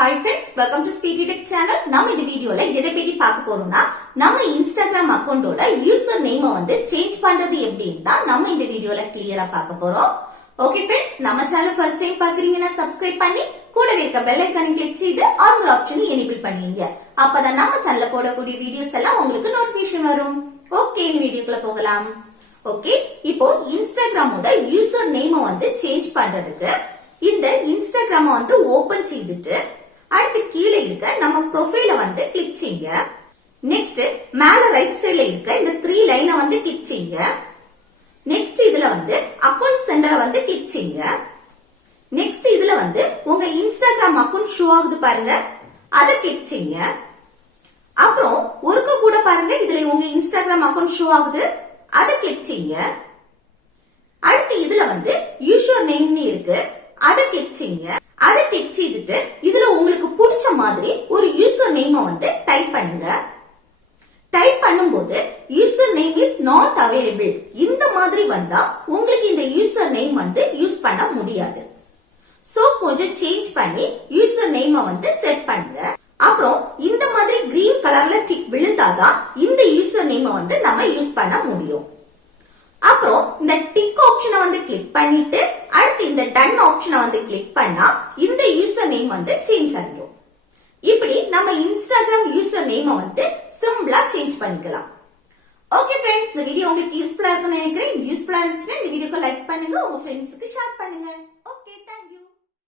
Hi friends, welcome to Speedy Tech channel. நம்ம இந்த வீடியோல எதை பத்தி பார்க்க போறோம்னா நம்ம Instagram அக்கவுண்டோட யூசர் நேம் வந்து சேஞ்ச் பண்றது எப்படின்னு தான் நம்ம இந்த வீடியோல கிளியரா பார்க்க போறோம். ஓகே फ्रेंड्स, நம்ம சேனல் ஃபர்ஸ்ட் டைம் பாக்குறீங்கன்னா சப்ஸ்கிரைப் பண்ணி கூடவே இருக்க பெல் ஐகானை கிளிக் செய்து ஆல் ஆப்ஷனை எனேபிள் பண்ணிடுங்க. அப்பதான் நம்ம சேனல்ல போடக்கூடிய வீடியோஸ் எல்லாம் உங்களுக்கு நோட்டிஃபிகேஷன் வரும். ஓகே, இந்த வீடியோக்குள்ள போகலாம். ஓகே, இப்போ Instagramோட யூசர் நேம் வந்து சேஞ்ச் பண்றதுக்கு இந்த Instagram வந்து ஓபன் செய்துட்டு அடுத்து கீழே இருக்க நம்ம ப்ரொஃபைல வந்து கிளிக் செய்யுங்க. நெக்ஸ்ட் மேல ரைட் சைடுல இருக்க இந்த 3 லைனை வந்து கிளிக் செய்யுங்க. நெக்ஸ்ட் இதுல வந்து அக்கவுண்ட் சென்டரை வந்து கிளிக் செய்யுங்க. நெக்ஸ்ட் இதுல வந்து உங்க Instagram அக்கவுண்ட் ஷோ ஆகுது பாருங்க, அதை கிளிக் செய்யுங்க. அப்புறம் ஒருக்க கூட பாருங்க, இதுல உங்க Instagram அக்கவுண்ட் ஷோ ஆகுது, அதை கிளிக் செய்யுங்க. அடுத்து இதுல வந்து யூசர் நேம்னு இருக்கு, அதை கிளிக் செய்யுங்க. அதை கிளிக் செய்துட்டு இதுல உங்களுக்கு பிடிச்ச மாதிரி ஒரு யூசர் நேம் வந்து டைப் பண்ணுங்க. டைப் பண்ணும்போது user name is not available இந்த மாதிரி வந்தா உங்களுக்கு இந்த யூசர் நேம் வந்து யூஸ் பண்ண முடியாது. சோ கொஞ்சம் சேஞ்ச் பண்ணி யூசர் நேம் வந்து செட் பண்ணுங்க. அப்புறம் இந்த மாதிரி கிரீன் கலர்ல டிக் விழுந்தாதான் இந்த யூசர் நேம் வந்து நம்ம யூஸ் பண்ண முடியும். அப்புறம் இந்த டிக் ஆப்ஷனை வந்து கிளிக் பண்ணிட்டு அடுத்து இந்த டன் ஆப்ஷனை வந்து கிளிக் பண்ணா இந்த யூசர் நேம் வந்து சேஞ்ச் ஆகிடும். இப்படி நம்ம Instagram யூசர் நேம் வந்து சிம்பிளா சேஞ்ச் பண்ணிக்கலாம். ஓகே फ्रेंड्स, இந்த வீடியோ உங்களுக்கு யூஸ்ஃபுல்லா இருக்கும்னு நினைக்கிறேன். யூஸ்ஃபுல்லா இருந்துச்சுன்னா இந்த வீடியோக்கு லைக் பண்ணுங்க, உங்க ஃப்ரெண்ட்ஸ்க்கு ஷேர் பண்ணுங்க.